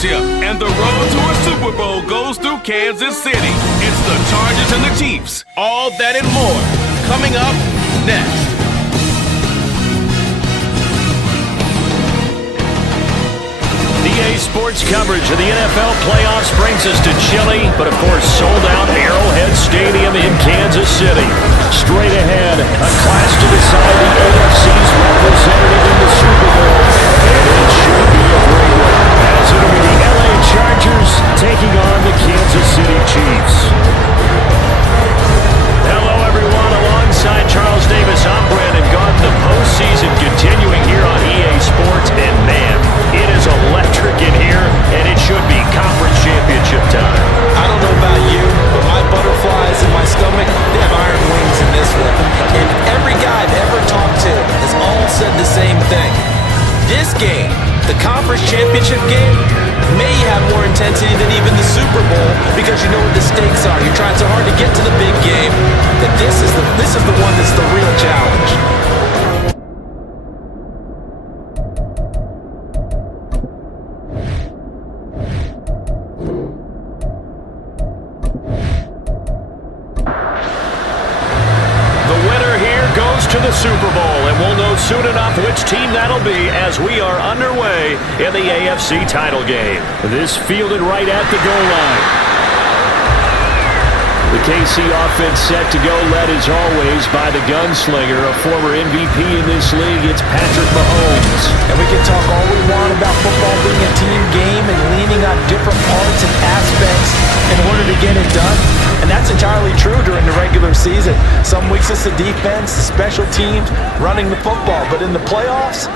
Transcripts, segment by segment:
championship, and the road to a Super Bowl goes through Kansas City. It's the Chargers and the Chiefs. All that and more coming up next. EA Sports coverage of the NFL playoffs brings us to chilly, but of course sold-out Arrowhead Stadium in Kansas City. Straight ahead, a clash to decide the AFC's representative in the Super Bowl. And it should be a great one, as it'll be the LA Chargers taking on the Kansas City Chiefs. Hello, everyone. Alongside Charles Davis, I'm Brandon Gardner. The postseason continuing here on EA Sports, and man, it is electric in here, and it should be conference championship time. I don't know about you, but my butterflies in my stomach, they have iron wings in this one. And every guy I've ever talked to has all said the same thing. This game, the conference championship game, may have more intensity than even the Super Bowl because you know what the stakes are. You're trying so hard to get to the big game that this is the one that's the real challenge. To the Super Bowl, and we'll know soon enough which team that'll be as we are underway in the AFC title game. This fielded right at the goal line. The KC offense set to go, led as always by the gunslinger, a former MVP in this league. It's Patrick Mahomes. And we can talk all we want about football being a team game and leaning on different parts and aspects in order to get it done. And that's entirely true during the regular season. Some weeks it's the defense, the special teams, running the football. But in the playoffs,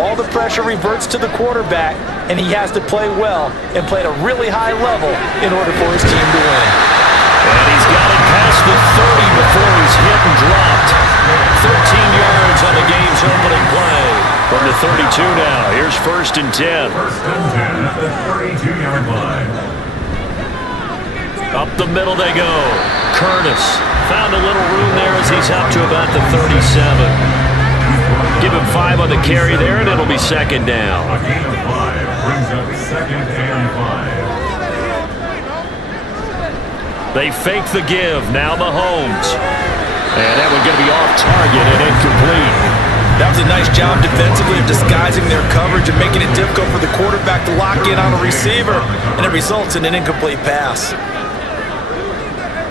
all the pressure reverts to the quarterback, and he has to play well and play at a really high level in order for his team to win. And he's got it past the 30 before he's hit and dropped. 13 yards on the game's opening play. From the 32 now, here's 1st and 10. 1st and 10 at the 32-yard line. Up the middle they go. Curtis found a little room there as he's up to about the 37. Give him 5 on the carry there, and it'll be 2nd down. A gain of 5 brings up 2nd and 5. They fake the give. Now Mahomes. And that one going to be off target and incomplete. That was a nice job defensively of disguising their coverage and making it difficult for the quarterback to lock in on a receiver, and it results in an incomplete pass.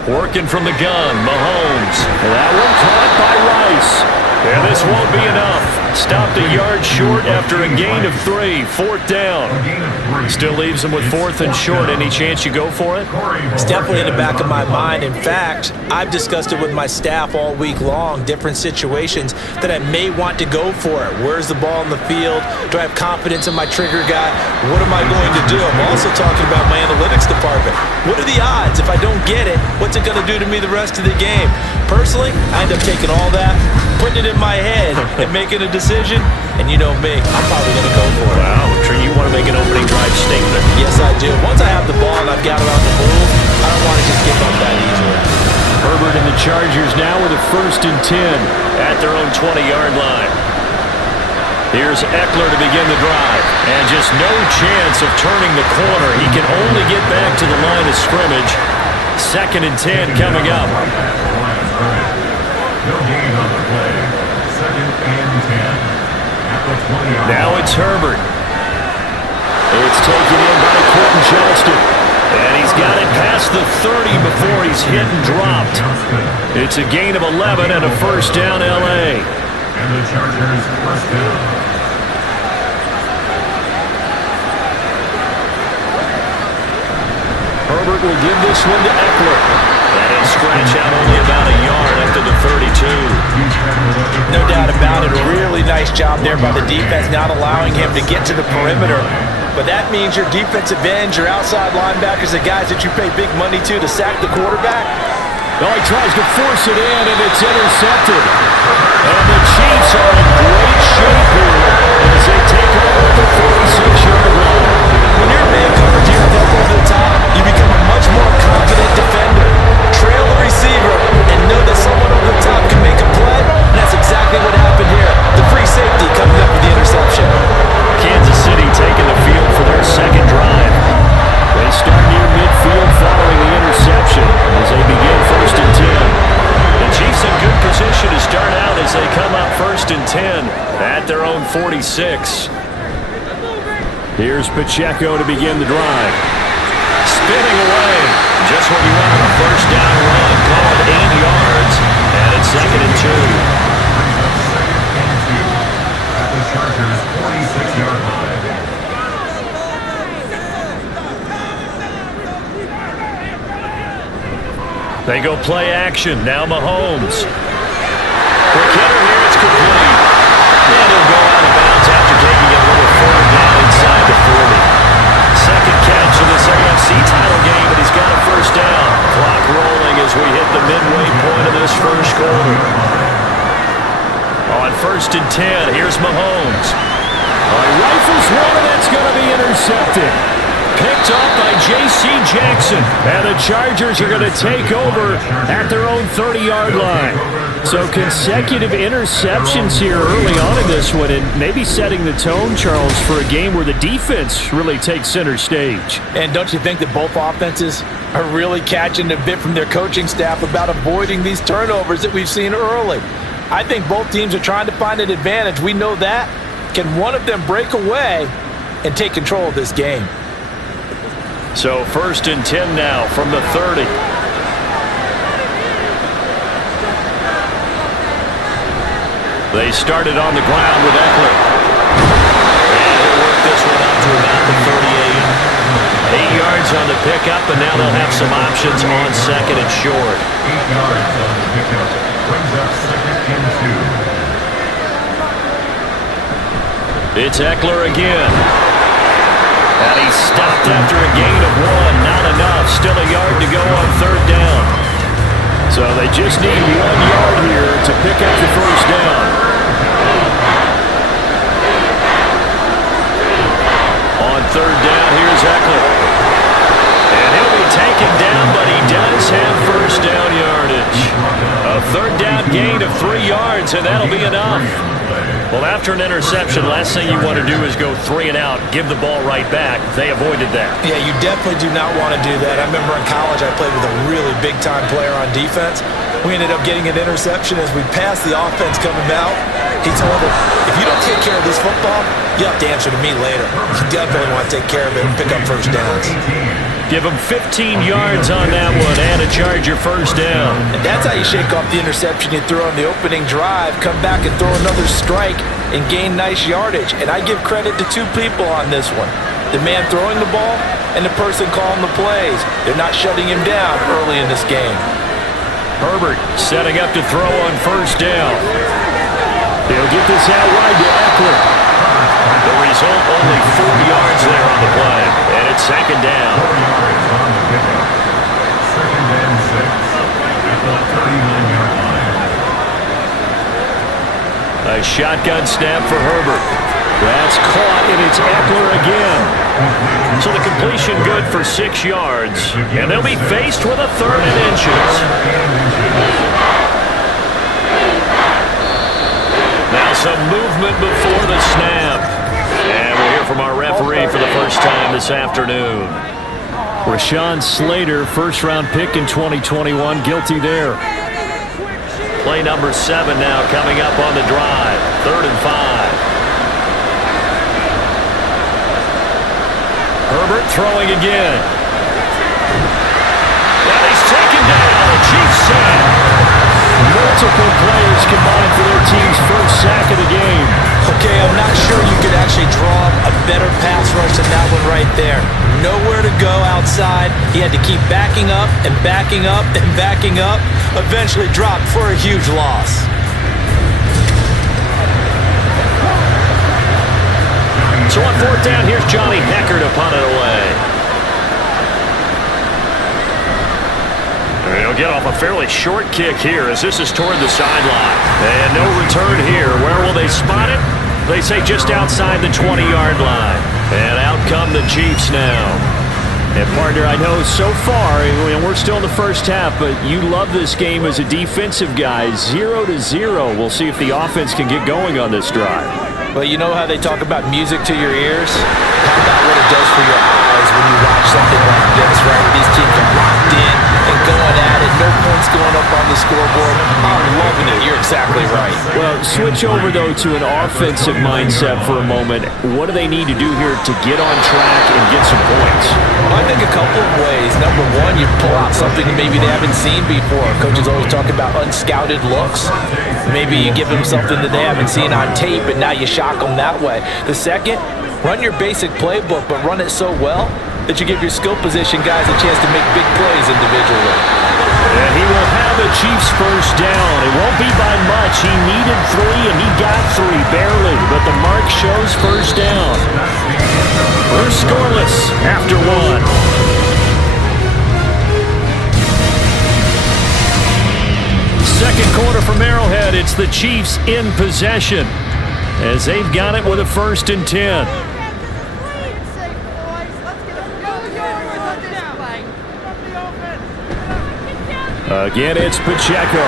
Working from the gun, Mahomes. That one caught by Rice. And this won't be enough. Stopped a yard short after a gain of 3. 4th down. Still leaves him with 4th and short. Any chance you go for it? It's definitely in the back of my mind. In fact, I've discussed it with my staff all week long, different situations that I may want to go for it. Where's the ball in the field? Do I have confidence in my trigger guy? What am I going to do? I'm also talking about my analytics department. What are the odds? If I don't get it, what's it going to do to me the rest of the game? Personally, I end up taking all that, putting it in my head, and making a decision. And you know me, I'm probably going to go for it. Wow, you want to make an opening drive statement. Yes, I do. Once I have the ball and I've got it on the move, I don't want to just give up that easily. Herbert and the Chargers now with a 1st and 10 at their own 20-yard line. Here's Eckler to begin the drive. And just no chance of turning the corner. He can only get back to the line of scrimmage. 2nd and 10 coming up. No gain on the play. 2nd and 10. At the 20-yard line. Now it's Herbert. It's taken in by Quentin Johnston. And he's got it past the 30 before he's hit and dropped. It's a gain of 11 and a 1st down LA. And the Chargers 1st down. Herbert will give this one to Eckler. And he'll scratch out only about a yard up to the 32. No doubt about it. A really nice job there by the defense, not allowing him to get to the perimeter. But that means your defensive ends, your outside linebackers, the guys that you pay big money to sack the quarterback. Oh, he tries to force it in, and it's intercepted. And the Chiefs are in great shape here as they take over the 46-yard line. When you're man coverage here up over the top, you become a much more confident defender. Trail the receiver and know that someone over the top can make a play. And that's exactly what happened here. The free safety coming up with the interception. Kansas City taking the field for their 2nd drive. they come up 1st and 10 at their own 46. Here's Pacheco to begin the drive. Spinning away. Just what he wanted a first down run. Call it 8 yards. And it's 2nd and 2. At the Chargers' 46-yard line. They go play action. Now Mahomes. Quick hitter here. It's complete. And he'll go out of bounds after taking a little further down inside the 40. Second catch in this AFC title game, and he's got a first down. Clock rolling as we hit the midway point of this first quarter. On 1st and 10, here's Mahomes. Rifles one, and that's going to be intercepted. Picked up by J.C. Jackson. And the Chargers are going to take over at their own 30-yard line. So consecutive interceptions here early on in this one, and maybe setting the tone, Charles, for a game where the defense really takes center stage. And don't you think that both offenses are really catching a bit from their coaching staff about avoiding these turnovers that we've seen early? I think both teams are trying to find an advantage. We know that. Can one of them break away and take control of this game? So 1st and 10 now from the 30. They started on the ground with Eckler. And he'll work this one up to about the 38. 8 yards on the pickup, and now they'll have some options on 2nd and short. 8 yards on the pickup. Brings up 2nd and 2. It's Eckler again. And he stopped after a gain of 1. Not enough. Still a yard to go on 3rd down. So they just need 1 yard here to pick up the first down. On 3rd down, here's Eckler. And he'll be taken down, but he does have first down yardage. A 3rd down gain of 3 yards, and that'll be enough. Well, after an interception, last thing you want to do is go 3 and out, give the ball right back. They avoided that. Yeah, you definitely do not want to do that. I remember in college I played with a really big-time player on defense. We ended up getting an interception as we passed the offense coming out. He told him, if you don't take care of this football, you have to answer to me later. You definitely want to take care of it and pick up first downs. Give him 15 yards on that one and a Charger first down. And that's how you shake off the interception you threw on the opening drive, come back and throw another strike and gain nice yardage. And I give credit to 2 people on this one. The man throwing the ball and the person calling the plays. They're not shutting him down early in this game. Herbert setting up to throw on first down. He'll get this out wide to Eckler. The result, only 4 yards there on the play. And it's 2nd down. 4 yards on the pickup. 2nd and 6 at the 39-yard line. A shotgun snap for Herbert. That's caught, and it's Eckler again. So the completion good for 6 yards. And they'll be faced with a 3rd and inches. Now some movement before the snap. And we'll hear from our referee for the first time this afternoon. Rashawn Slater, first-round pick in 2021, guilty there. Play number 7 now coming up on the drive. 3rd and 5. Herbert throwing again. And he's taken down. A Chiefs sack. Multiple players combined for their team's first sack of the game. Okay, I'm not sure you could actually draw a better pass rush than that one right there. Nowhere to go outside. He had to keep backing up and backing up and backing up. Eventually dropped for a huge loss. So on 4th down, here's Johnny Hecker to punt it away. He'll get off a fairly short kick here as this is toward the sideline. And no return here. Where will they spot it? They say just outside the 20-yard line. And out come the Chiefs now. And partner, I know so far, and we're still in the first half, but you love this game as a defensive guy. 0-0. We'll see if the offense can get going on this drive. Well, you know how they talk about music to your ears? How about what it does for your eyes when you watch something like this, right? These teams are locked in and going at it. No points going up on the scoreboard. I'm loving it. You're exactly right. Well, switch over, though, to an offensive mindset for a moment. What do they need to do here to get on track and get some points? I think a couple of ways. Number one, you pull out something maybe they haven't seen before. Coaches always talk about unscouted looks. Maybe you give them something that they haven't seen on tape, and now you shock them that way. The second, run your basic playbook, but run it so well that you give your skill position guys a chance to make big plays individually. And he will have a Chiefs first down. It won't be by much. He needed 3, and he got 3, barely. But the mark shows first down. We're scoreless after 1. Second quarter from Arrowhead. It's the Chiefs in possession as they've got it with a 1st and 10. Again, it's Pacheco. A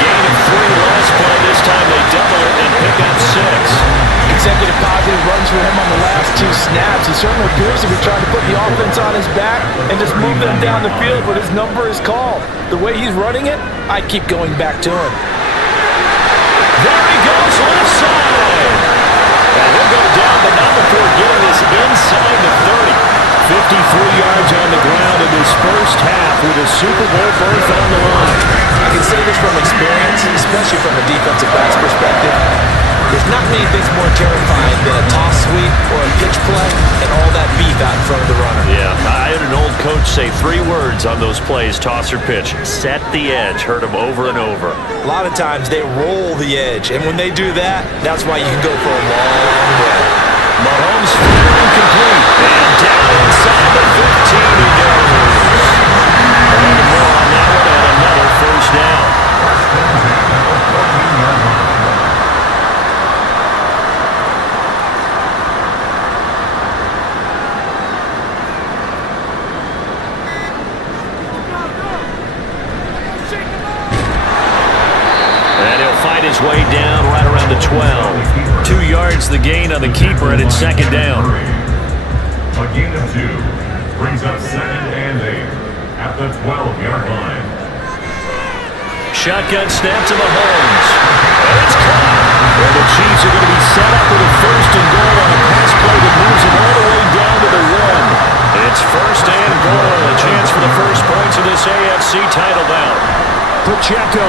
gain of 3 last play. This time they double it and pick up 6. Consecutive positive runs for him on the last 2 snaps. He certainly appears to be trying to put the offense on his back and just move them down the field, but his number is called. The way he's running it, I keep going back to him. There he goes, left side. And he'll go down, but not before getting this inside the 30. 53 yards on the ground in this first half with a Super Bowl berth on the line. I can say this from experience, especially from a defensive back's perspective. There's not many things more terrifying than a toss sweep or a pitch play and all that beef out in front of the runner. Yeah, I had an old coach say 3 words on those plays, toss or pitch. Set the edge. Heard him over and over. A lot of times they roll the edge, and when they do that, that's why you can go for a long way. Mahomes firing complete. And down inside the 15 he goes. A little more on that one and another first down. And he'll fight his way down right around the 12. 2 yards the gain on the keeper, and it's 2nd down. A gain of 2 brings up 2nd and 8 at the 12-yard line. Shotgun snap to Mahomes. And it's caught. And the Chiefs are going to be set up with a 1st and goal on a pass play that moves them all the way down to the 1. It's 1st and goal. A chance for the first points of this AFC title bout. Pacheco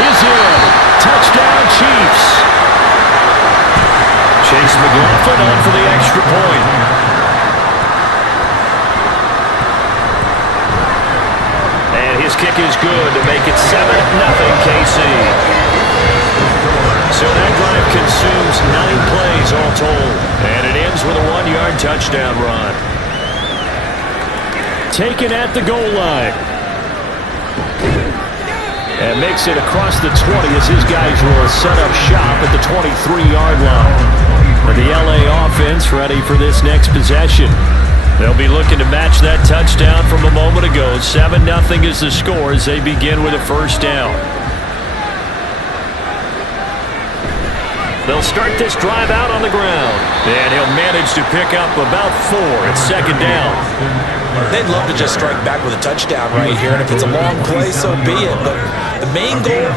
is in. Touchdown, Chiefs. Chase McLaughlin on for the extra point. And his kick is good to make it 7-0 KC. So that drive consumes 9 plays all told. And it ends with a 1-yard touchdown run. Taken at the goal line. And makes it across the 20 as his guys will set up shop at the 23-yard line. And the LA offense ready for this next possession. They'll be looking to match that touchdown from a moment ago. 7-0 is the score as they begin with a 1st down. They'll start this drive out on the ground. And he'll manage to pick up about 4 at 2nd down. They'd love to just strike back with a touchdown right here, and if it's a long play, so be it. But the main goal,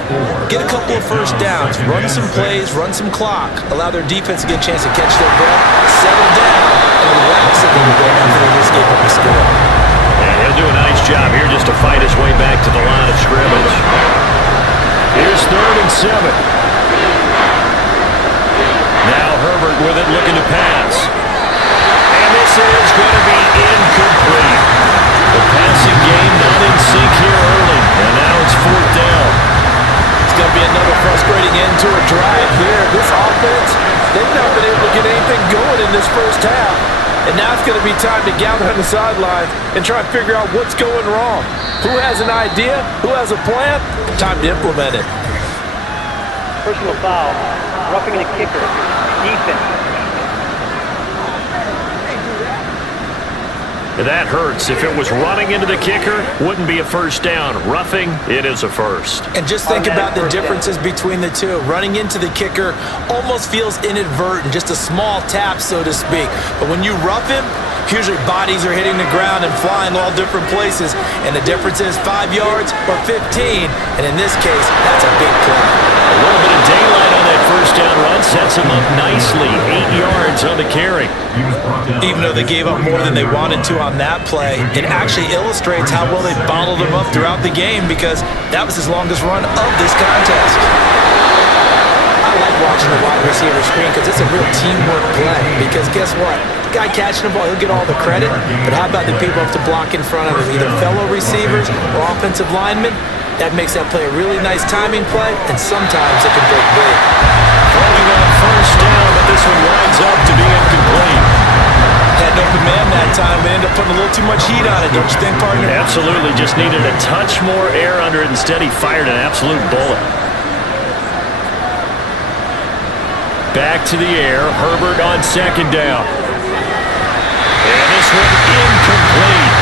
get a couple of 1st downs, run some plays, run some clock, allow their defense to get a chance to catch their breath, settle down, and relax a little bit after they just gave up a score. And he'll do a nice job here just to fight his way back to the line of scrimmage. Here's 3rd and 7. Now Herbert with it, looking to pass. And this is going to be incomplete. The passing game not in sync here early. And now it's 4th down. It's going to be another frustrating end to a drive here. This offense, they've not been able to get anything going in this first half. And now it's going to be time to gather on the sidelines and try and figure out what's going wrong. Who has an idea? Who has a plan? Time to implement it. Personal foul, roughing the kicker, defense. That hurts. If it was running into the kicker, wouldn't be a 1st down. Roughing, it is a 1st. And just think about the differences between the two. Running into the kicker almost feels inadvertent, just a small tap, so to speak. But when you rough him, Usually bodies are hitting the ground and flying all different places, and the difference is 5 yards or 15, and in this case, that's a big play. A little bit of daylight on that first down run sets them up nicely. 8 yards on the carry. Even though they gave up more than they wanted to on that play, it actually illustrates how well they bottled them up throughout the game, because that was his longest run of this contest. I like watching the wide receiver screen because it's a real teamwork play, because guess what? The guy catching the ball, he'll get all the credit, but how about the people who have to block in front of him, either fellow receivers or offensive linemen? That makes that play a really nice timing play, and sometimes it can break big. Throwing on first down, but this one winds up to be incomplete. Had an open man that time, but ended up putting a little too much heat on it, don't you think, partner? Absolutely, just needed a touch more air under it. Instead, he fired an absolute bullet. Back to the air, Herbert on second down. And this one incomplete.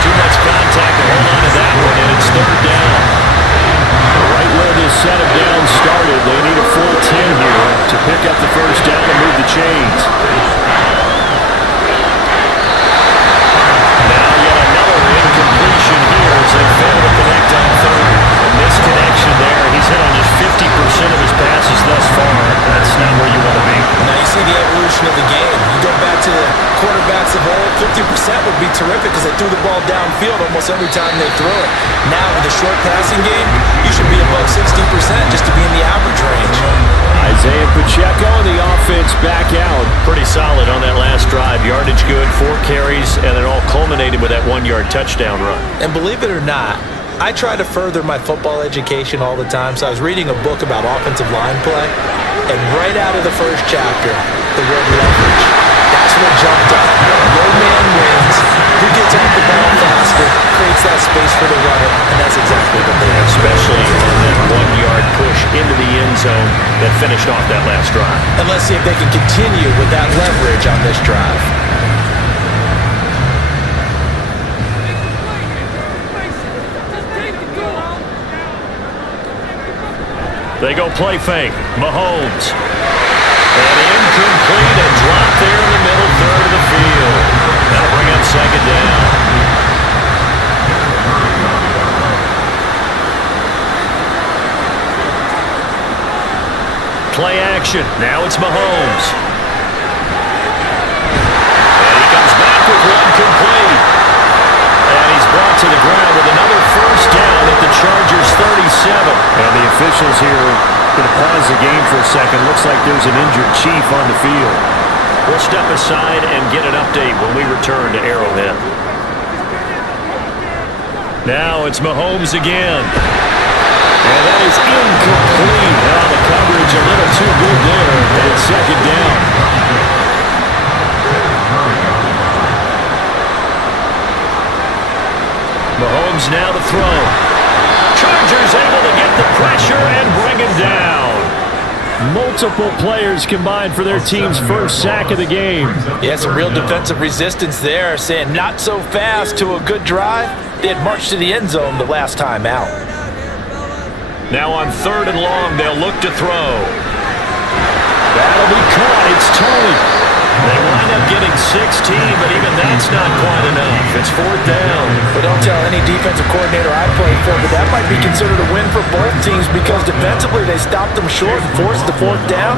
Too much contact to hold on to that one, and it's third down. Right where this set of downs started, they need a full 10 here to pick up the first down and move the chains. Now yet another incompletion here as they fail to connect on third. A misconnection there. He's hit on just 50% of his passes thus far. That's not where you want to be. Now you see the evolution of the game. You go back to the quarterbacks of old, 50% would be terrific because they threw the ball downfield almost every time they throw it. Now with the short passing game, you should be above 60% just to be in the average range. Isaiah Pacheco and the offense back out. Pretty solid on that last drive. Yardage good, 4 carries, and it all culminated with that 1-yard touchdown run. And believe it or not, I try to further my football education all the time, so I was reading a book about offensive line play, and right out of the first chapter, the word leverage. That's what jumped up. No man wins. Who gets off the ball faster creates that space for the runner, and that's exactly what they did. Especially on that 1-yard push into the end zone that finished off that last drive. And let's see if they can continue with that leverage on this drive. They go play fake. Mahomes. And incomplete, and drop there in the middle third of the field. That'll bring up second down. Play action. Now it's Mahomes. And he comes back with one complete. And he's brought to the ground with another first down at the Chargers' 37. And the officials here going to pause the game for a second. Looks like there's an injured Chief on the field. We'll step aside and get an update when we return to Arrowhead. Now it's Mahomes again. And that is incomplete. Now the coverage a little too good there. And it's second down. Mahomes now to throw. Chargers able to get the pressure and bring him down. Multiple players combined for their team's first sack of the game. Yeah, some real defensive resistance there, saying not so fast to a good drive. They had marched to the end zone the last time out. Now on third and long, they'll look to throw. That'll be caught. It's Tony. They wind up getting 16, but even that's not quite enough. It's fourth down. But don't tell any defensive coordinator I played for, but that might be considered a win for both teams because defensively they stopped them short and forced the fourth down.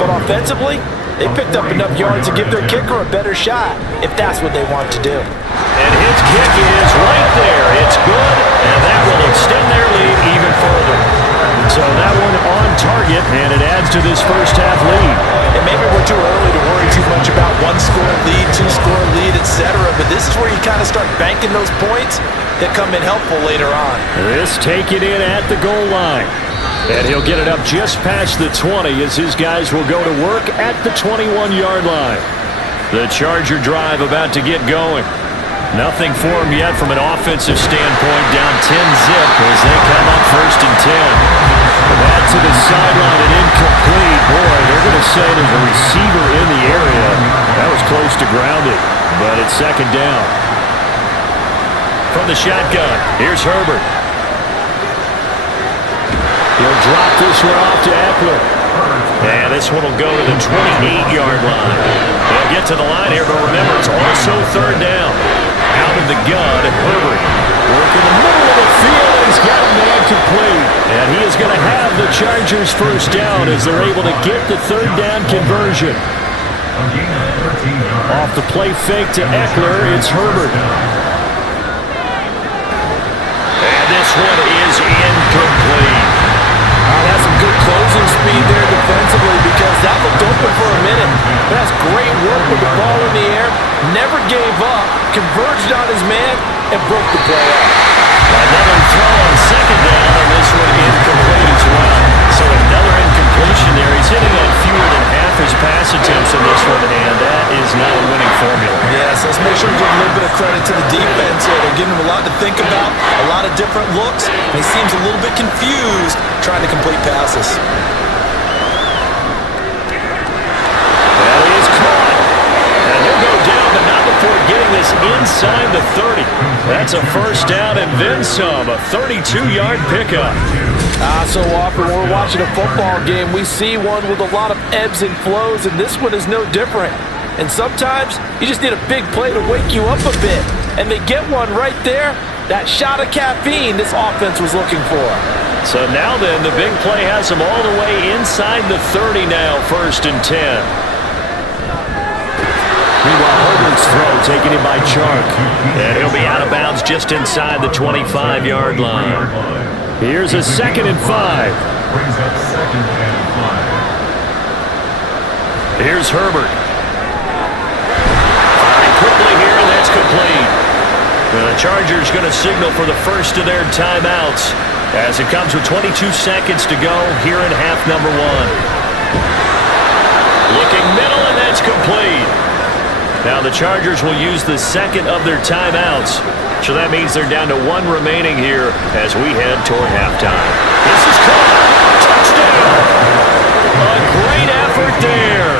But offensively, they picked up enough yards to give their kicker a better shot if that's what they want to do. And his kick is right there. It's good, and that will extend their lead even further. So that one on target, and it adds to this first half lead. And maybe we're too early to worry too much about one-score lead, two-score lead, etc. But this is where you kind of start banking those points that come in helpful later on. This take it in at the goal line. And he'll get it up just past the 20 as his guys will go to work at the 21-yard line. The Charger drive about to get going. Nothing for him yet from an offensive standpoint, down 10-zip as they come up first and 10. That to the sideline and incomplete. Boy, they're going to say there's a receiver in the area. That was close to grounding, but it's second down. From the shotgun, here's Herbert. He'll drop this one off to Eckler. And this one will go to the 28-yard line. They'll get to the line here, but remember, it's also third down. Out of the gun, Herbert. Working the middle of the field, and he's got a man complete. And he is going to have the Chargers first down as they're able to get the third down conversion. Off the play fake to Eckler, it's Herbert. And this one is incomplete. That's some good closing speed there defensively because that looked open for a minute. But that's great work with the ball in the air. Never gave up, converged on his man, and broke the play up. Another throw on second down, and this one incomplete as well. So another incompletion there. He's hitting on fewer than half his pass attempts in this one, and that is not a winning formula. Yes, let's make sure we give a little bit of credit to the defense here. They're giving him a lot to think about, a lot of different looks, and he seems a little bit confused trying to complete passes. That is caught. And he'll go down, but not before getting this inside the 30. That's a first down and then some, a 32-yard pickup. So often when we're watching a football game, we see one with a lot of ebbs and flows, and this one is no different. And sometimes you just need a big play to wake you up a bit. And they get one right there, that shot of caffeine this offense was looking for. So now then, the big play has him all the way inside the 30 now, 1st and 10. Meanwhile, Herbert's throw taken in by Chark. And he'll be out of bounds just inside the 25-yard line. Here's a 2nd and 5. Brings up 2nd and 5. Here's Herbert. Firing quickly here, and that's complete. The Chargers going to signal for the first of their timeouts as it comes with 22 seconds to go here in half number 1. Looking middle, and that's complete. Now the Chargers will use the second of their timeouts. So that means they're down to 1 remaining here as we head toward halftime. This is caught. Touchdown. A great effort there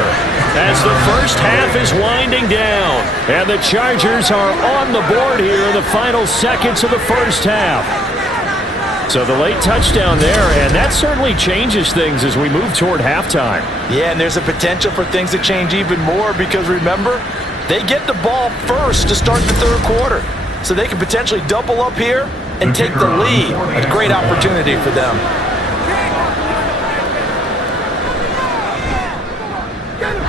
as the first half is winding down. And the Chargers are on the board here in the final seconds of the first half. So the late touchdown there, and that certainly changes things as we move toward halftime. Yeah, and there's a potential for things to change even more because remember, they get the ball first to start the third quarter. So they can potentially double up here and take the lead. A great opportunity for them.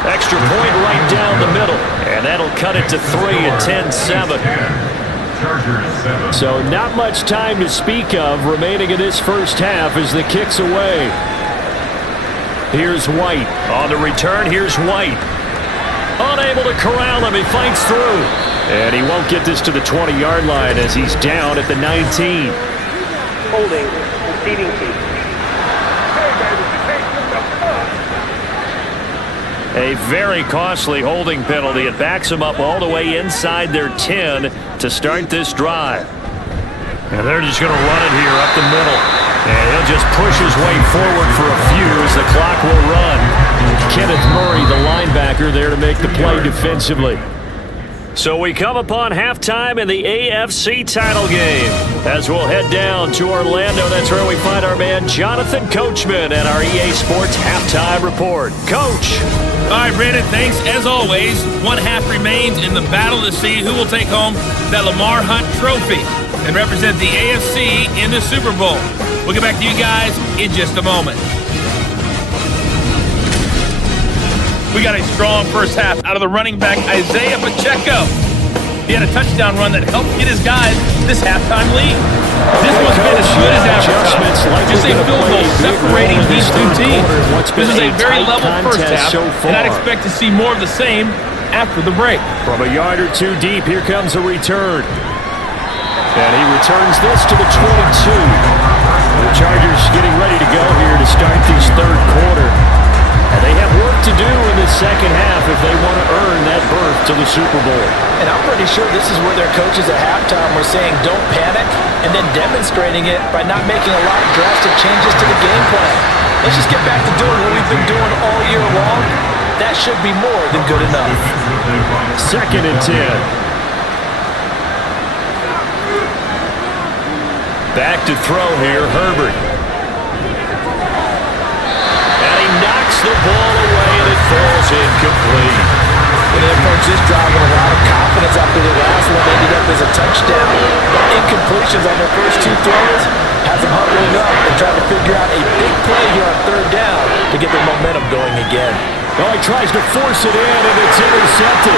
Extra point right down the middle. And that'll cut it to 3 at 10-7. So not much time to speak of remaining in this first half as the kick's away. Here's White. On the return, here's White. Unable to corral him, he fights through. And he won't get this to the 20-yard line as he's down at the 19. Holding, receiving team. A very costly holding penalty. It backs him up all the way inside their 10 to start this drive. And they're just going to run it here up the middle. And he'll just push his way forward for a few as the clock will run. Kenneth Murray, the linebacker, there to make the play defensively. So we come upon halftime in the AFC title game. As we'll head down to Orlando, that's where we find our man Jonathan Coachman and our EA Sports halftime report. Coach. All right, Brandon, thanks. As always, 1 half remains in the battle to see who will take home that Lamar Hunt trophy and represent the AFC in the Super Bowl. We'll get back to you guys in just a moment. We got a strong first half out of the running back, Isaiah Pacheco. He had a touchdown run that helped get his guys this halftime lead. This one's been as good as advertised. Just a field goal separating these two teams. This is a very level first half, and I'd expect to see more of the same after the break. From a yard or two deep, here comes a return. And he returns this to the 22. The Chargers getting ready to go here to start this third quarter. And they have work to do in the second half if they want to earn that berth to the Super Bowl. And I'm pretty sure this is where their coaches at halftime were saying don't panic and then demonstrating it by not making a lot of drastic changes to the game plan. Let's just get back to doing what we've been doing all year long. That should be more than good enough. 2nd and 10. Back to throw here, Herbert. And he knocks Hits the ball away, and it falls incomplete. And they approached this drive with a lot of confidence after the last one ended up as a touchdown. But incompletions on their first two throws has them huddling up and trying to figure out a big play here on third down to get their momentum going again. Well, he tries to force it in, and it's intercepted.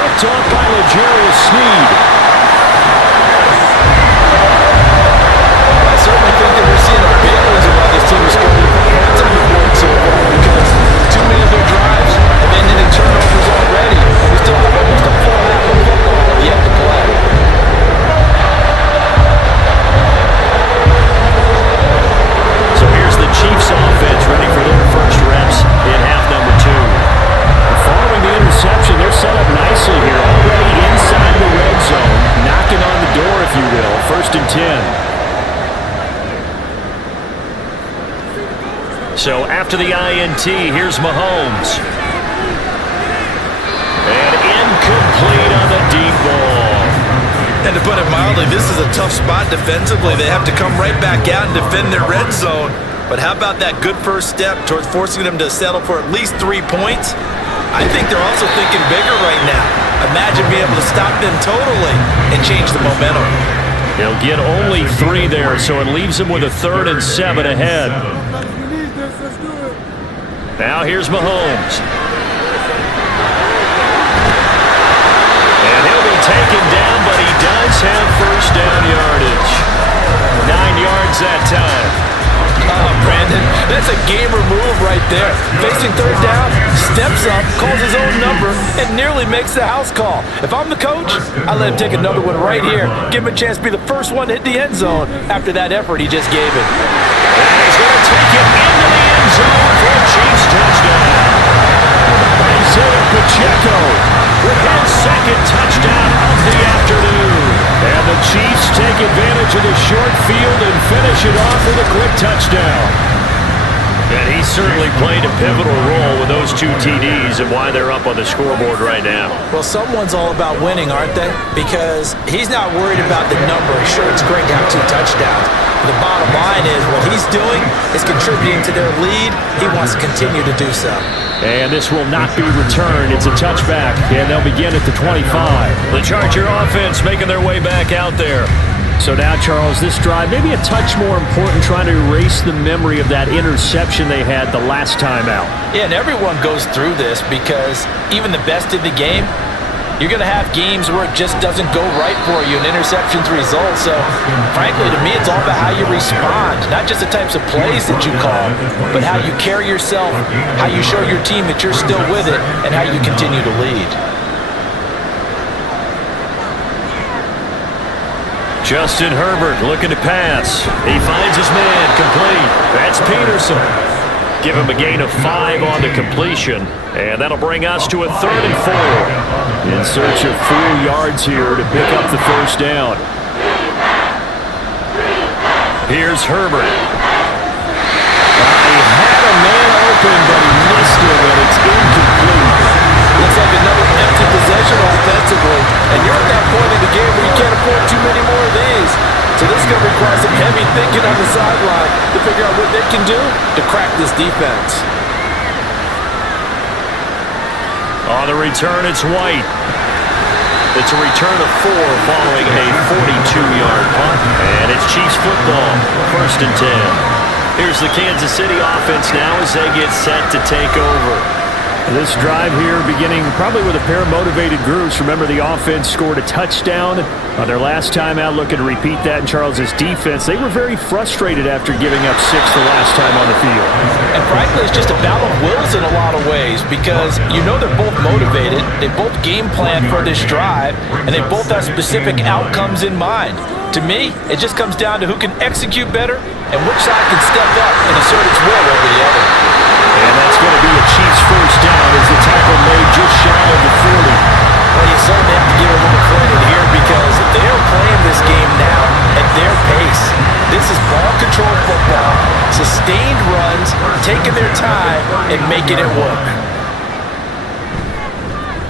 Picked off by L'Jarius Sneed. I certainly think that we're seeing a big reason why this team is scoring points on the board so far, because too many of their drives have ended in turnovers already, and we still have almost a full half of football yet to play. So here's the Chiefs offense ready for their first reps in half number 2. Following the interception, they're set up nicely here, already inside the red zone, knocking on the door, if you will. 1st and 10. So after the INT, here's Mahomes. And incomplete on the deep ball. And to put it mildly, this is a tough spot defensively. They have to come right back out and defend their red zone. But how about that good first step towards forcing them to settle for at least 3 points? I think they're also thinking bigger right now. Imagine being able to stop them totally and change the momentum. They'll get only 3 there, so it leaves them with a 3rd and 7 ahead. Now here's Mahomes. And he'll be taken down, but he does have first down yardage. 9 yards that time. Oh, Brandon, that's a gamer move right there. Facing third down, steps up, calls his own number, and nearly makes the house call. If I'm the coach, I let him take another one right here. Give him a chance to be the first one to hit the end zone after that effort he just gave him. And he's going to take it into the end zone for a Chiefs touchdown. Isaiah Pacheco with his 2nd touchdown of the afternoon. And the Chiefs take advantage of the short field and finish it off with a quick touchdown. And he certainly played a pivotal role with those 2 TDs and why they're up on the scoreboard right now. Well, someone's all about winning, aren't they? Because he's not worried about the number. Sure, it's great to have 2 touchdowns. The bottom line is what he's doing is contributing to their lead. He wants to continue to do so. And this will not be returned. It's a touchback, and they'll begin at the 25. The Charger offense making their way back out there. So now, Charles, this drive maybe a touch more important, trying to erase the memory of that interception they had the last time out. Yeah, and everyone goes through this because even the best in the game, you're going to have games where it just doesn't go right for you and interceptions result. So, frankly, to me, it's all about how you respond, not just the types of plays that you call, but how you carry yourself, how you show your team that you're still with it, and how you continue to lead. Justin Herbert looking to pass. He finds his man, complete. That's Peterson. Give him a gain of 5 on the completion, and that'll bring us to a 3rd and 4. In search of 4 yards here to pick up the first down. Here's Herbert. He had a man open, but he missed him, and it's incomplete. Looks like another empty possession offensively, and you're at that point in the game where you can't afford too many more of these. So this is going to require some heavy thinking on the sideline to figure out what they can do to crack this defense. On the return, it's White. It's a return of 4 following a 42-yard punt. And it's Chiefs football, 1st and 10. Here's the Kansas City offense now as they get set to take over. This drive here beginning probably with a pair of motivated groups. Remember, the offense scored a touchdown on their last time out, looking to repeat that in Charles' defense. They were very frustrated after giving up 6 the last time on the field. And frankly, it's just a battle of wills in a lot of ways because you know they're both motivated, they both game plan for this drive, and they both have specific outcomes in mind. To me, it just comes down to who can execute better and which side can step up and assert its will over the other. And that's going to be a Chiefs first down as the tackle made just shy of the 40. Well, you certainly have to give a little credit here because they are playing this game now at their pace. This is ball-controlled football, sustained runs, taking their time, and making it work.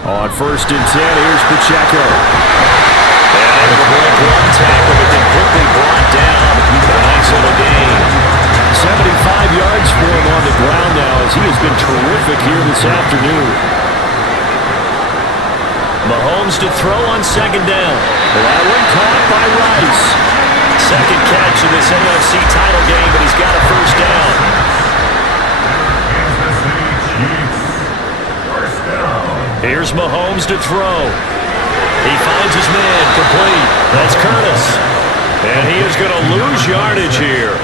On 1st and 10, here's Pacheco. And able to break 1 tackle, but then quickly brought down. A nice little gain. 75 yards for him on the ground now as as he has been terrific here this afternoon. Mahomes to throw on second down. That one caught by Rice. Second catch of this AFC title game, but he's got a first down. Here's Mahomes to throw. He finds his man, complete. That's Curtis. And he is going to lose yardage here.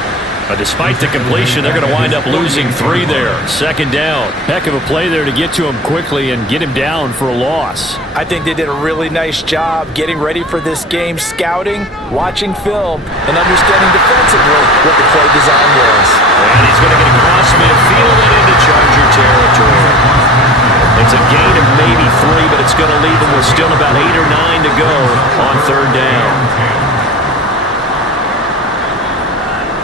Despite the completion, they're going to wind up losing 3 there. Second down. Heck of a play there to get to him quickly and get him down for a loss. I think they did a really nice job getting ready for this game, scouting, watching film, and understanding defensively what the play design was. And he's going to get across midfield and into Charger territory. It's a gain of maybe 3, but it's going to leave him with still about 8 or 9 to go on third down.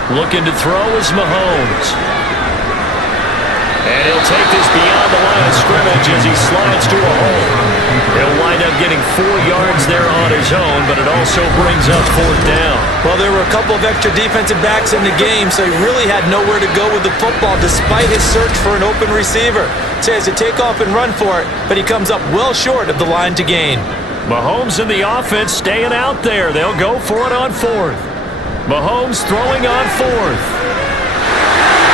Looking to throw is Mahomes. And he'll take this beyond the line of scrimmage as he slides to a hole. He'll wind up getting 4 yards there on his own, but it also brings up fourth down. Well, there were a couple of extra defensive backs in the game, so he really had nowhere to go with the football despite his search for an open receiver. So he has to take off and run for it, but he comes up well short of the line to gain. Mahomes and the offense staying out there. They'll go for it on fourth. Mahomes throwing on fourth.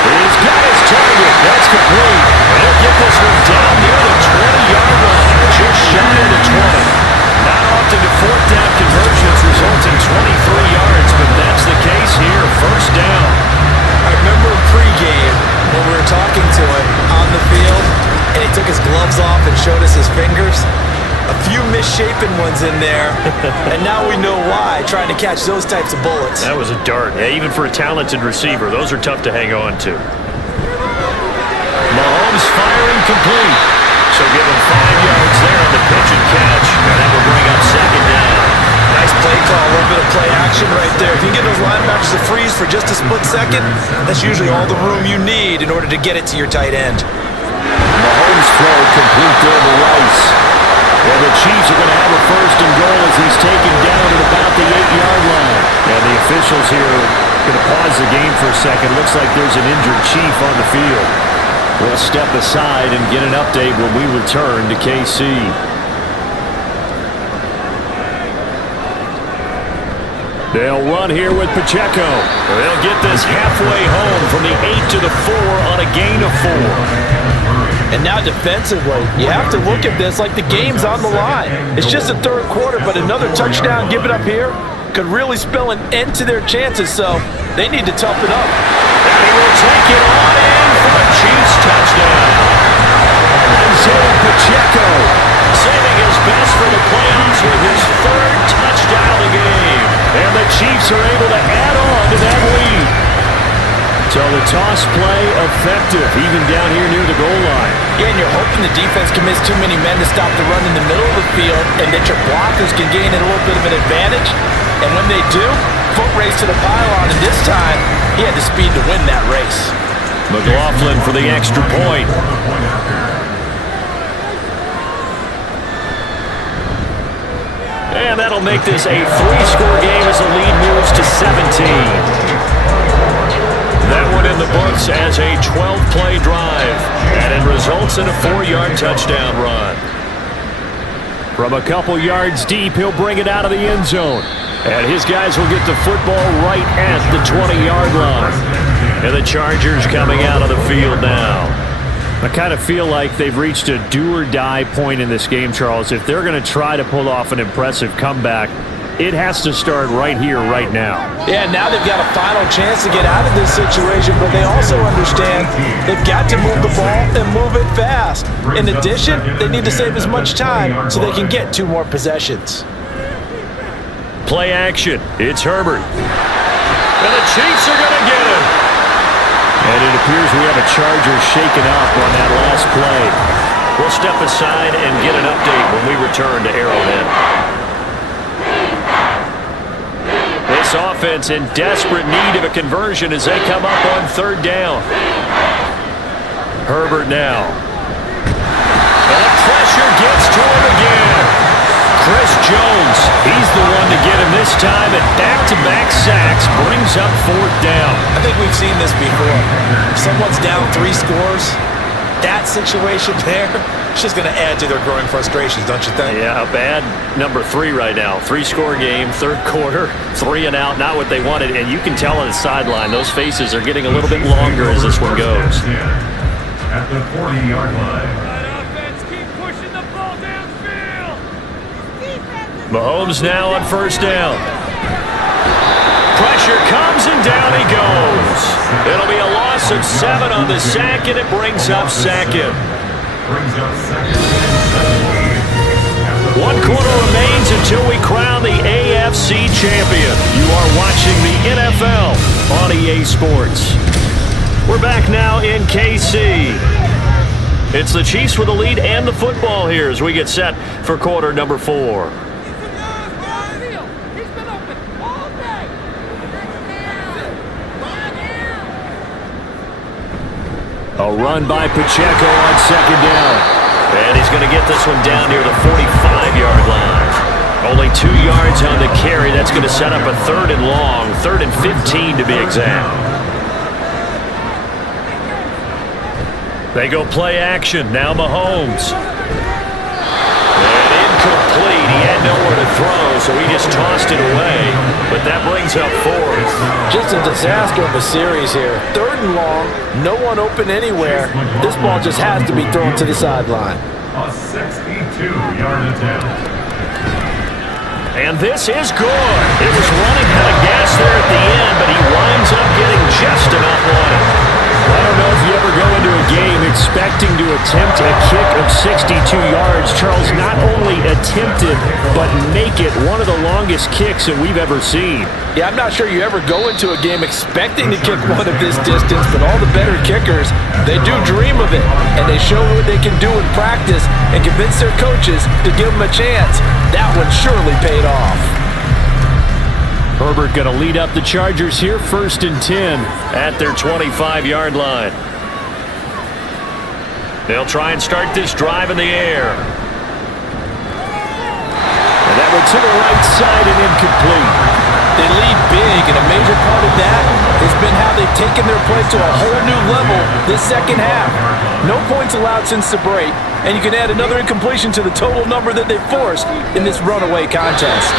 He's got his target. That's complete. He'll get this one down near the 20-yard line, just shy of the 20. Not often do fourth down conversions result in 23 yards, but that's the case here. First down. I remember pregame when we were talking to him on the field, and he took his gloves off and showed us his fingers. A few misshapen ones in there, and now we know why, trying to catch those types of bullets. That was a dart. Yeah, even for a talented receiver, those are tough to hang on to. Mahomes firing complete. So give him 5 yards there on the pitch and catch, and that will bring up second down. Nice play call, a little bit of play action right there. If you can get those linebackers to freeze for just a split second, that's usually all the room you need in order to get it to your tight end. Mahomes throw complete there to Rice. Well, the Chiefs are going to have a first and goal as he's taken down at about the 8-yard line. And the officials here are going to pause the game for a second. Looks like there's an injured Chief on the field. We'll step aside and get an update when we return to KC. They'll run here with Pacheco. They'll get this halfway home from the 8 to the 4 on a gain of 4. And now defensively, you have to look at this like the game's on the line. It's just the third quarter, but another touchdown given up here could really spell an end to their chances, so they need to toughen up. And he will take it on in for a Chiefs touchdown. Isaiah Pacheco saving his best for the playoffs with his 3rd touchdown of the game. And the Chiefs are able to add on to that lead. So the toss play effective, even down here near the goal line. Yeah, and you're hoping the defense commits too many men to stop the run in the middle of the field and that your blockers can gain a little bit of an advantage. And when they do, foot race to the pylon, and this time, he had the speed to win that race. McLaughlin for the extra point. And that'll make this a 3-score game as the lead moves to 17. That one in the books as a 12-play drive, and it results in a 4-yard touchdown run. From a couple yards deep, he'll bring it out of the end zone, and his guys will get the football right at the 20-yard line. And the Chargers coming out of the field now. I kind of feel like they've reached a do-or-die point in this game, Charles. If they're going to try to pull off an impressive comeback, it has to start right here, right now. Yeah, now they've got a final chance to get out of this situation, but they also understand they've got to move the ball and move it fast. In addition, they need to save as much time so they can get 2 more possessions. Play action. It's Herbert. And the Chiefs are going to get him. And it appears we have a Charger shaken up on that last play. We'll step aside and get an update when we return to Arrowhead. This offense in desperate need of a conversion as they come up on third down. Herbert now. And the pressure gets to him again. Chris Jones, he's the one to get him this time, and back-to-back sacks brings up fourth down. I think we've seen this before. If someone's down 3 scores, that situation there, it's just going to add to their growing frustrations, don't you think? Yeah, bad number 3 right now. 3-score game, third quarter, 3 and out, not what they wanted. And you can tell on the sideline, those faces are getting a little bit longer as this one goes. At the 40-yard line. Mahomes now on first down. Pressure comes and down he goes. It'll be a loss of 7 on the sack, and it brings up second. 1 quarter remains until we crown the AFC champion. You are watching the NFL on EA Sports. We're back now in KC. It's the Chiefs with the lead and the football here as we get set for quarter number 4. A run by Pacheco on second down. And he's going to get this one down near the 45-yard line. Only 2 yards on the carry. That's going to set up a 3rd and long, 3rd and 15 to be exact. They go play action. Now Mahomes. And incomplete. He had nowhere to throw, so he just tossed it away. But that brings up 4th. Just a disaster of a series here. 3rd and long, no one open anywhere. This ball just has to be thrown to the sideline. A 62-yard attempt. And this is good. It was running out of gas there at the end, but he winds up getting just enough on it. I don't know if you ever go into a game expecting to attempt a kick of 62 yards. Charles, not only attempted, but make it one of the longest kicks that we've ever seen. Yeah, I'm not sure you ever go into a game expecting to kick one of this distance, but all the better kickers, they do dream of it, and they show what they can do in practice and convince their coaches to give them a chance. That one surely paid off. Herbert going to lead up the Chargers here, 1st and 10 at their 25-yard line. They'll try and start this drive in the air. And that one to the right side and incomplete. They lead big, and a major part of that has been how they've taken their play to a whole new level this second half. No points allowed since the break, and you can add another incompletion to the total number that they've forced in this runaway contest.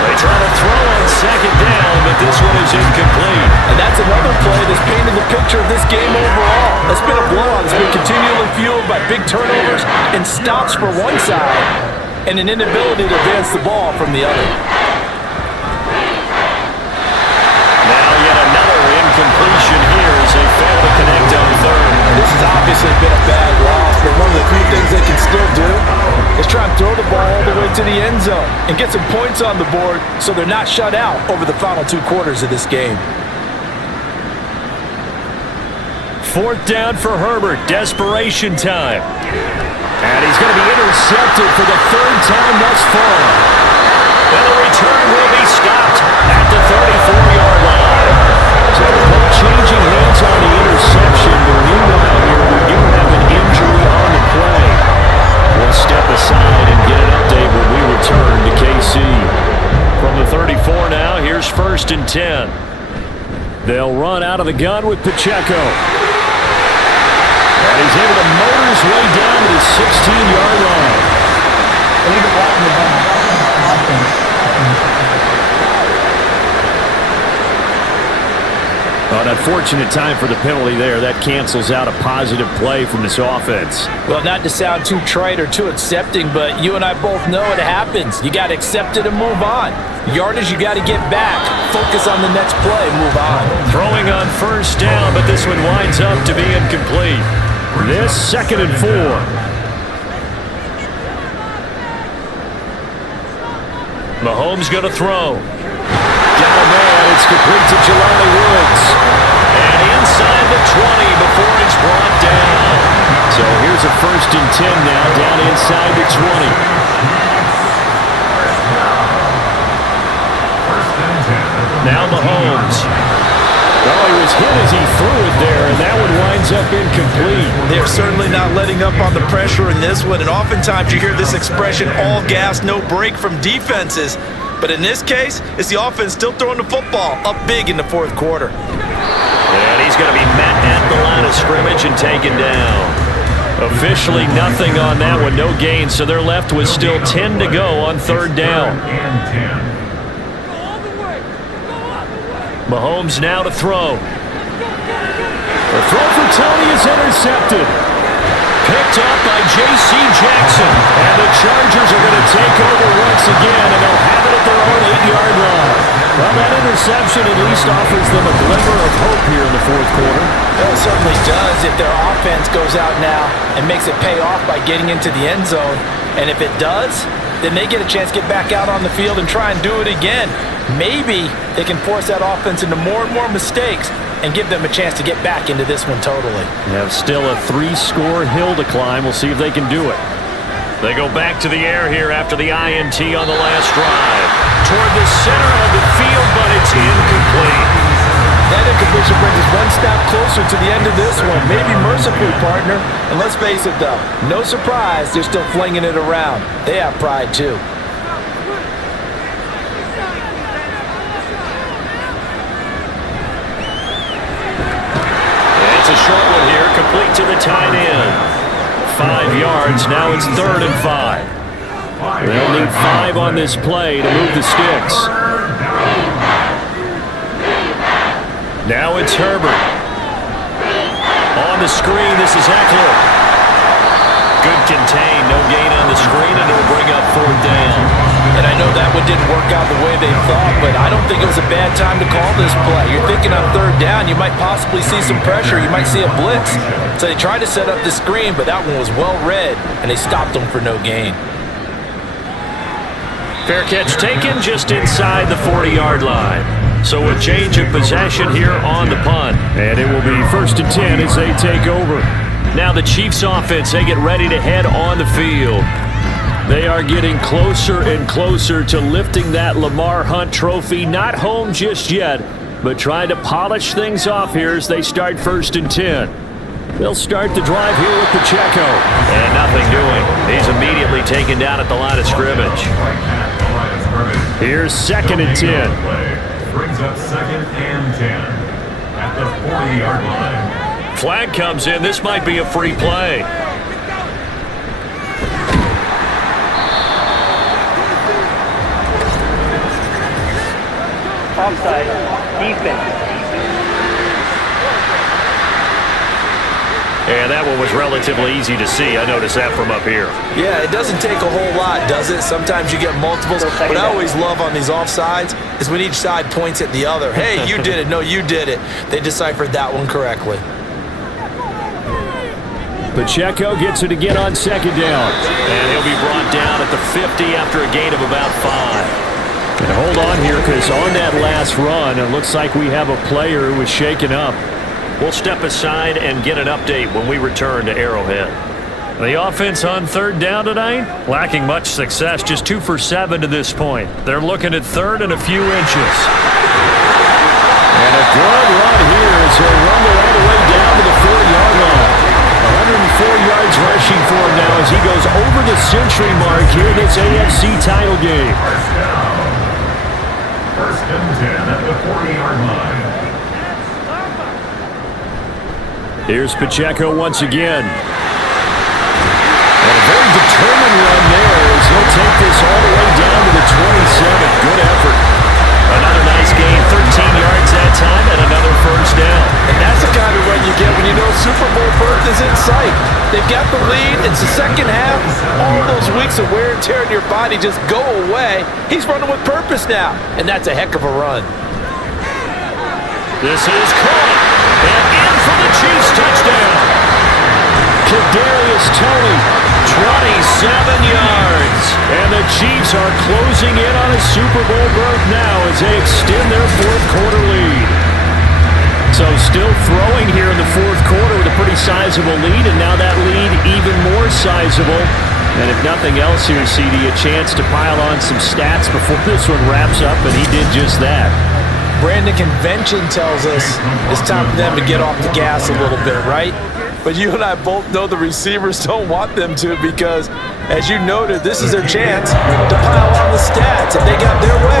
They try to throw on second down, but this one is incomplete. And that's another play that's painted the picture of this game overall. It's been a blowout. It's been continually fueled by big turnovers and stops for one side and an inability to advance the ball from the other. Now yet another incompletion here as they fail to connect on 3rd. This has obviously been a bad loss, but one of the few things they can still do is try and throw the ball all the way to the end zone and get some points on the board so they're not shut out over the final 2 quarters of this game. 4th down for Herbert. Desperation time. And he's going to be intercepted for the 3rd time thus far. And the return will be stopped at the 34-yard line. So the ball changing hands on the interception, but meanwhile here we do have an injury on the play. We'll step aside and get an update when we return to KC. From the 34 now, here's 1st and 10. They'll run out of the gun with Pacheco. And he's able to motor his way down to the 16-yard line. An unfortunate time for the penalty there. That cancels out a positive play from this offense. Well, not to sound too trite or too accepting, but you and I both know it happens. You got to accept it and move on. Yardage, you got to get back. Focus on the next play, move on. Throwing on 1st down, but this one winds up to be incomplete. This 2nd and 4. Mahomes going to throw. Down there, it's complete to Jelani Woods. And inside the 20 before it's brought down. So here's a 1st and 10 now, down inside the 20. Now Mahomes. Oh, he was hit as he threw it there, and that one winds up incomplete. They're certainly not letting up on the pressure in this one, and oftentimes you hear this expression, all gas, no break from defenses. But in this case, it's the offense still throwing the football up big in the 4th quarter. And he's going to be met at the line of scrimmage and taken down. Officially nothing on that one, no gain, so they're left with still 10 to go on third down. Mahomes now to throw. The throw for Tony is intercepted. Picked up by J.C. Jackson. And the Chargers are going to take over once again, and they'll have it at their own 8-yard line. Well, that interception at least offers them a glimmer of hope here in the fourth quarter. Well, it certainly does if their offense goes out now and makes it pay off by getting into the end zone. And if it does, then they get a chance to get back out on the field and try and do it again. Maybe they can force that offense into more and more mistakes and give them a chance to get back into this one totally. They have still a 3-score hill to climb. We'll see if they can do it. They go back to the air here after the INT on the last drive. Toward the center of the field, but it's incomplete. That incompletion brings us one step closer to the end of this one. Maybe mercifully, partner. And let's face it, though, no surprise, they're still flinging it around. They have pride, too. It's a short one here, complete to the tight end. 5 yards, now it's 3rd and 5. They'll need 5 on this play to move the sticks. Now it's Herbert. On the screen, this is Eckler. Good contain, no gain on the screen, and it'll bring up 4th down. And I know that one didn't work out the way they thought, but I don't think it was a bad time to call this play. You're thinking on 3rd down, you might possibly see some pressure. You might see a blitz. So they tried to set up the screen, but that one was well read, and they stopped them for no gain. Fair catch taken just inside the 40-yard line. So a change of possession here on the punt. And it will be 1st and 10 as they take over. Now the Chiefs offense, they get ready to head on the field. They are getting closer and closer to lifting that Lamar Hunt trophy. Not home just yet, but trying to polish things off here as they start 1st and 10. They'll start the drive here with Pacheco. And nothing doing. He's immediately taken down at the line of scrimmage. Here's 2nd and 10. Brings up 2nd and 10 at the 40-yard line. Flag comes in. This might be a free play. Offside. Defense. And that one was relatively easy to see. I noticed that from up here. Yeah, it doesn't take a whole lot, does it? Sometimes you get multiples. What I always love on these offsides is when each side points at the other. Hey, you did it. No, you did it. They deciphered that one correctly. Pacheco gets it again on 2nd down. And he'll be brought down at the 50 after a gain of about 5. And hold on here, because on that last run, it looks like we have a player who was shaken up. We'll step aside and get an update when we return to Arrowhead. The offense on 3rd down tonight, lacking much success, just 2 for 7 to this point. They're looking at 3rd and a few inches. And a good run here as he'll rumble all the way down to the 4-yard line. 104 yards rushing for him now as he goes over the century mark here in this AFC title game. 1st and 10 at the 40-yard line. Here's Pacheco once again. And a very determined run there as he'll take this all the way down to the 27. Good effort. Another nice gain, 13 yards that time, and another 1st down. And that's the kind of run you get when you know Super Bowl berth is in sight. They've got the lead. It's the second half. All those weeks of wear and tear in your body just go away. He's running with purpose now, and that's a heck of a run. This is caught. And in for the Chiefs touchdown. Kadarius Toney, 27 yards. And the Chiefs are closing in on a Super Bowl berth now as they extend their 4th quarter lead. So still throwing here in the 4th quarter with a pretty sizable lead, and now that lead even more sizable. And if nothing else here, CD, a chance to pile on some stats before this one wraps up, and he did just that. Brandon, convention tells us it's time for them to get off the gas a little bit, right? But you and I both know the receivers don't want them to because, as you noted, this is their chance to pile on the stats. If they got their way,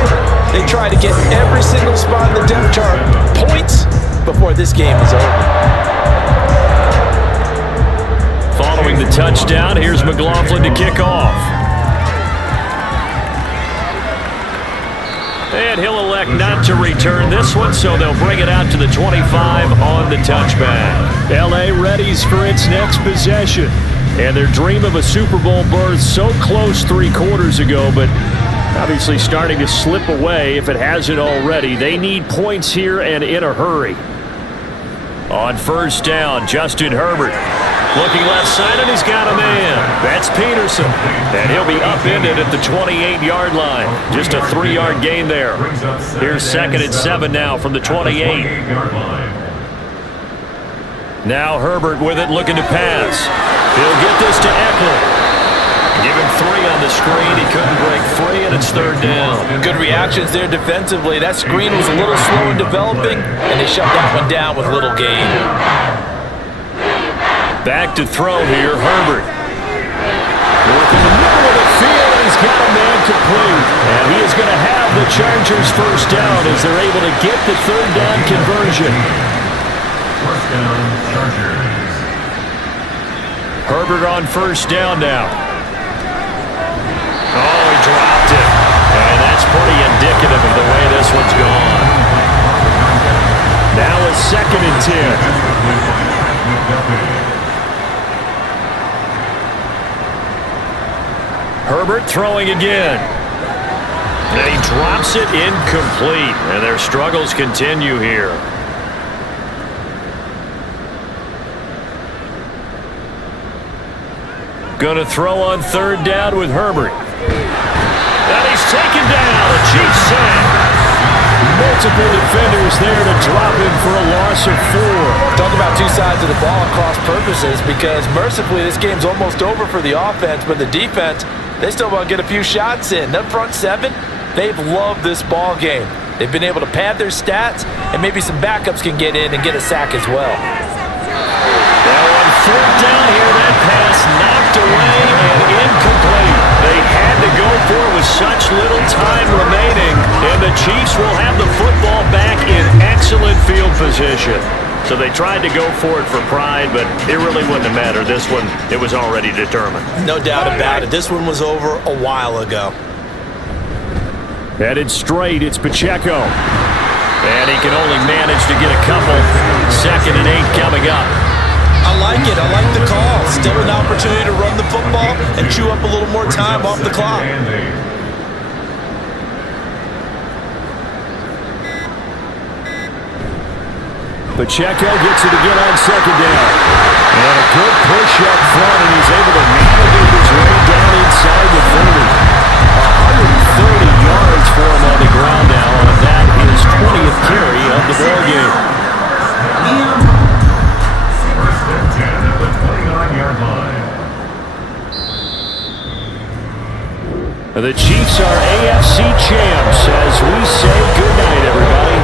they try to get every single spot in the depth chart points before this game is over. Following touchdown. Here's McLaughlin to kick off. And he'll elect not to return this one, so they'll bring it out to the 25 on the touchback. L.A. readies for its next possession. And their dream of a Super Bowl berth so close 3 quarters ago, but obviously starting to slip away if it hasn't already. They need points here and in a hurry. On first down, Justin Herbert. Looking left side, and he's got a man. That's Peterson. And he'll be upended at the 28-yard line. Just a 3-yard gain there. Here's 2nd and 7 now from the 28. Now Herbert with it, looking to pass. He'll get this to Eckler. Give him 3 on the screen. He couldn't break free, and it's 3rd down. Good reactions there defensively. That screen was a little slow in developing, and they shut that one down with little gain. Back to throw here, Herbert. Working the middle of the field, and he's got a man complete. And he is going to have the Chargers first down as they're able to get the 3rd down conversion. First down, Chargers. Herbert on first down now. Oh, he dropped it. And that's pretty indicative of the way this one's gone. Now a 2nd and 10. Herbert throwing again. And he drops it incomplete. And their struggles continue here. Going to throw on 3rd down with Herbert. And he's taken down. A cheap sack. Multiple defenders there to drop him for a loss of 4. Talk about 2 sides of the ball at cross purposes, because mercifully this game's almost over for the offense, but the defense, they still want to get a few shots in. That front 7, they've loved this ball game. They've been able to pad their stats, and maybe some backups can get in and get a sack as well. Now on 4th down here, that pass knocked away and incomplete. They had to go for it with such little time remaining, and the Chiefs will have the football back in excellent field position. So they tried to go for it for pride, but it really wouldn't have mattered. This one, it was already determined. No doubt about it. This one was over a while ago. Headed straight, it's Pacheco. And he can only manage to get a couple. 2nd and 8 coming up. I like it. I like the call. Still an opportunity to run the football and chew up a little more time off the clock. Pacheco gets it again on 2nd down. And a good push up front, and he's able to navigate his way down inside the 30. 130 yards for him on the ground now, and that is 20th carry of the ball game. First and 10 at the 29-yard line. The Chiefs are AFC champs as we say goodnight, everybody.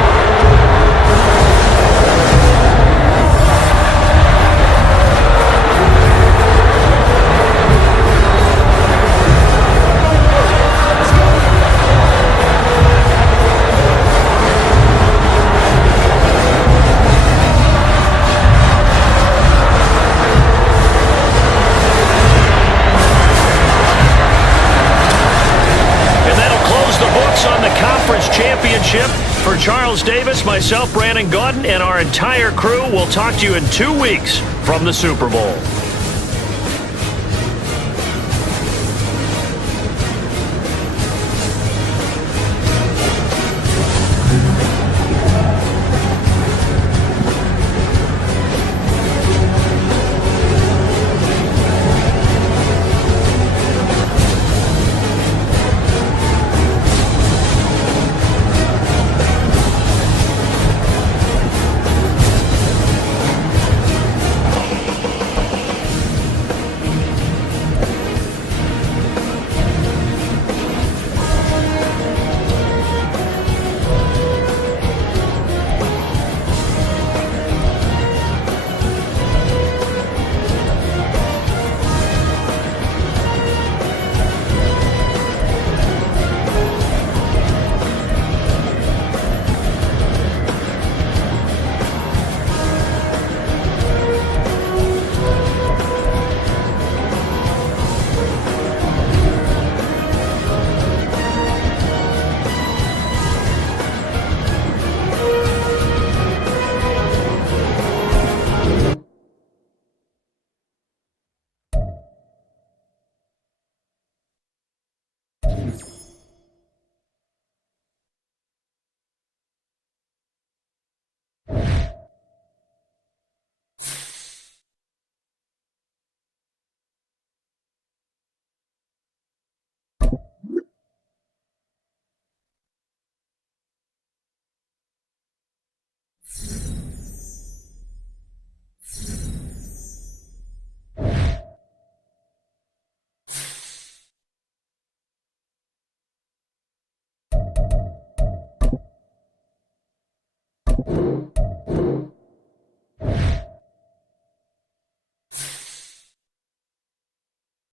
Championship. For Charles Davis, myself, Brandon Gaudin, and our entire crew, we'll talk to you in 2 weeks from the Super Bowl. you.